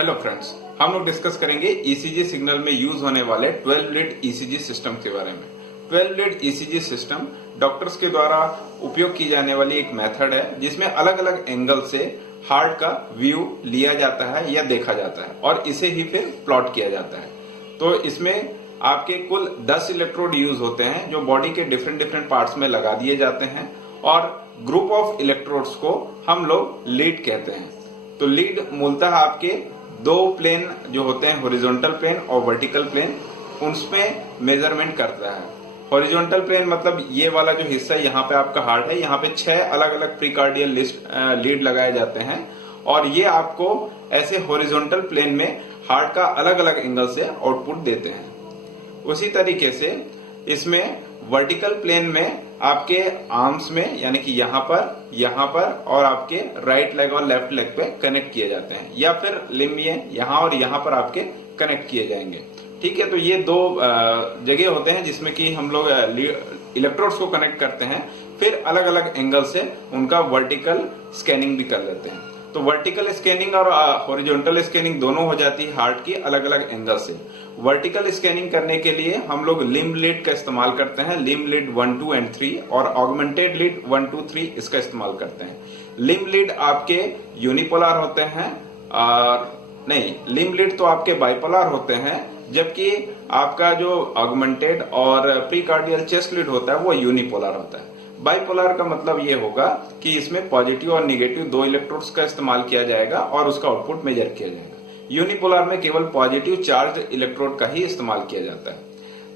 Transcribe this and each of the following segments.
Hello friends, हम लोग discuss करेंगे ईसीजी सिग्नल में यूज होने वाले 12 लीड ईसीजी सिस्टम के बारे में। 12 लीड ईसीजी सिस्टम डॉक्टर्स के द्वारा उपयोग की जाने वाली एक मेथड है जिसमें अलग अलग एंगल से हार्ट का व्यू लिया जाता है या देखा जाता है और इसे ही फिर प्लॉट किया जाता है। तो इसमें आपके कुल 10 इलेक्ट्रोड यूज होते हैं जो बॉडी के डिफरेंट पार्ट्स में लगा दिए जाते हैं और ग्रुप ऑफ इलेक्ट्रोड्स को हम लोग लीड कहते हैं। तो लीड मूलतः आपके दो प्लेन जो होते हैं हॉरिजॉन्टल प्लेन और वर्टिकल प्लेन, उसमें मेजरमेंट करता है। हॉरिजॉन्टल प्लेन मतलब ये वाला जो हिस्सा यहाँ पे आपका हार्ट है, यहाँ पे 6 अलग अलग प्रीकार्डियल लीड लगाए जाते हैं और ये आपको ऐसे हॉरिजॉन्टल प्लेन में हार्ट का अलग अलग एंगल से आउटपुट देते हैं। उसी तरीके से इसमें वर्टिकल प्लेन में आपके आर्म्स में यानी कि यहाँ पर और आपके राइट लेग और लेफ्ट लेग पे कनेक्ट किए जाते हैं या फिर लिम्ब में यहाँ और यहाँ पर आपके कनेक्ट किए जाएंगे। ठीक है, तो ये दो जगह होते हैं जिसमें कि हम लोग इलेक्ट्रोड्स को कनेक्ट करते हैं, फिर अलग अलग एंगल से उनका वर्टिकल स्कैनिंग भी कर लेते हैं। तो वर्टिकल स्कैनिंग और हॉरिजॉन्टल स्कैनिंग दोनों हो जाती है हार्ट की अलग अलग एंगल से। वर्टिकल स्कैनिंग करने के लिए हम लोग लिम्ब लीड का इस्तेमाल करते हैं, लिम्ब लीड 1, 2 एंड 3 और ऑगमेंटेड लीड 1, 2, 3 इसका इस्तेमाल करते हैं। लिम्ब लीड आपके यूनिपोलर होते हैं नहीं, लिम्ब लीड तो आपके बाइपोलर होते हैं, जबकि आपका जो ऑगमेंटेड और प्रीकार्डियल चेस्ट लीड होता है वो यूनिपोलर होता है। बाइपोलर का मतलब ये होगा कि इसमें पॉजिटिव और निगेटिव दो इलेक्ट्रोड्स का इस्तेमाल किया जाएगा और उसका आउटपुट मेजर किया जाएगा। यूनिपोलर में केवल पॉजिटिव चार्ज इलेक्ट्रोड का ही इस्तेमाल किया जाता है।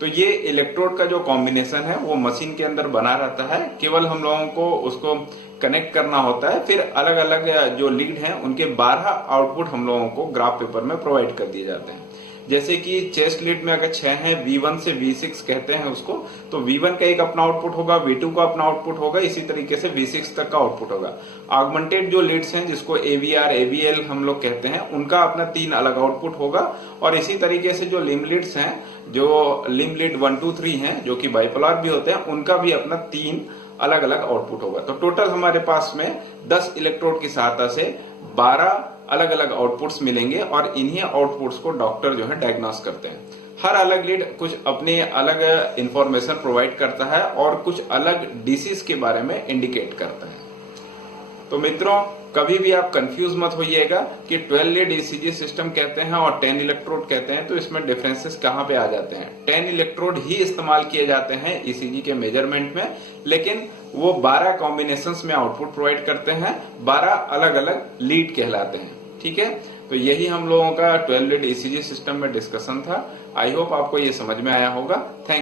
तो ये इलेक्ट्रोड का जो कॉम्बिनेशन है वो मशीन के अंदर बना रहता है, केवल हम लोगों को उसको कनेक्ट करना होता है। फिर अलग अलग जो लीड हैं उनके 12 आउटपुट हम लोगों को ग्राफ पेपर में प्रोवाइड कर दिए जाते हैं। जैसे कि चेस्ट लीड में अगर 6 है, V1 से V6 कहते हैं उसको, तो V1 का एक अपना आउटपुट होगा, V2 का अपना आउटपुट होगा, इसी तरीके से V6 तक का आउटपुट होगा। ऑगमेंटेड जो लीड्स हैं जिसको AVR, AVL हम लोग कहते हैं, उनका अपना 3 अलग आउटपुट होगा और इसी तरीके से जो लिम्ब लीड्स हैं, जो लिम्ब लीड 1, 2, 3 हैं जो कि बाइपोलर भी होते हैं, उनका भी अपना 3 अलग अलग आउटपुट होगा। तो टोटल हमारे पास में 10 इलेक्ट्रोड की सहायता से 12 अलग अलग आउटपुट्स मिलेंगे और इन्हीं आउटपुट्स को डॉक्टर जो है डायग्नोस करते हैं। हर अलग लीड कुछ अपने अलग इंफॉर्मेशन प्रोवाइड करता है और कुछ अलग डिसीज के बारे में इंडिकेट करता है। तो मित्रों, कभी भी आप कंफ्यूज मत होइएगा कि 12 लीड ईसीजी सिस्टम कहते हैं और 10 इलेक्ट्रोड कहते हैं, तो इसमें डिफरेंसेस कहाँ पे आ जाते हैं। 10 इलेक्ट्रोड ही इस्तेमाल किए जाते हैं ईसीजी के मेजरमेंट में, लेकिन वो 12 कॉम्बिनेशंस में आउटपुट प्रोवाइड करते हैं, 12 अलग अलग लीड कहलाते हैं। ठीक है, तो यही हम लोगों का 12 लीड ईसीजी सिस्टम में डिस्कशन था। आई होप आपको ये समझ में आया होगा। थैंक